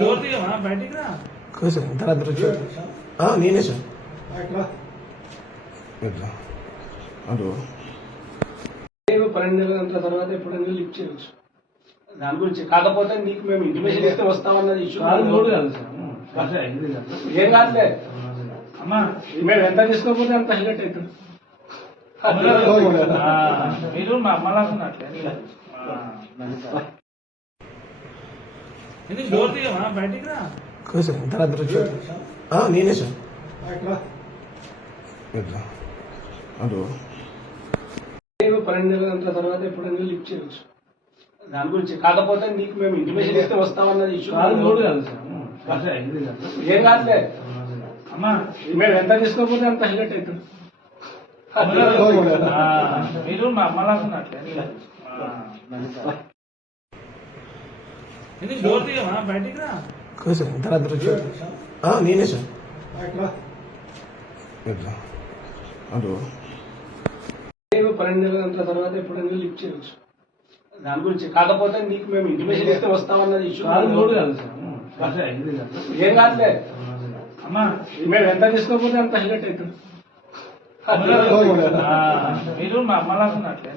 Door తీయమా బయటికి రా. Sir తర్వాత నేనే సార్ ఇట్లా అటు 12 నెలల తర్వాత ఎప్పుడైనా లిఫ్ట్ చేయవచ్చు దాని గురించి. కాకపోతే నీకు మేము ఇంటిమేషన్ ఇస్తే వస్తామన్నది ఇష్యూ మూడు కాదు సార్ ఏం కాదులే. అమ్మా మేము ఎంత తీసుకోకపోతే అంత హైలైట్ అవుతుంది. మీరు మా అమ్మలాగున్నట్లే. ఇది డోర్ తీయమా బయటికి రా. సార్ తర్వాత నేనే సార్ ఇట్లా అటు 12 నెలల తర్వాత ఎప్పుడైనా లిఫ్ట్ చేయవచ్చు దాని గురించి. కాకపోతే నీకు మేము ఇంటిమేషన్ ఇస్తే వస్తామన్నది ఇష్యూ మూడు కాదు సార్ ఏం కాదులే. అమ్మా మేము ఎంత తీసుకోకపోతే అంత హైలైట్ అవుతుంది. మీరు మా అమ్మలాగున్నట్లే. ఇది డోర్ తీయమా బయటికి రా. సార్ తర్వాత నేనే సార్ ఇట్లా అటు 12 నెలల తర్వాత ఎప్పుడైనా లిఫ్ట్ చేయవచ్చు దాని గురించి. కాకపోతే నీకు మేము ఇంటిమేషన్ ఇస్తే వస్తామన్నది ఇష్యూ మూడు కాదు సార్ ఏం కాదులే. అమ్మా మేము ఎంత తీసుకోకపోతే అంత హైలైట్ అవుతుంది. మీరు మా అమ్మలాగున్నట్లే.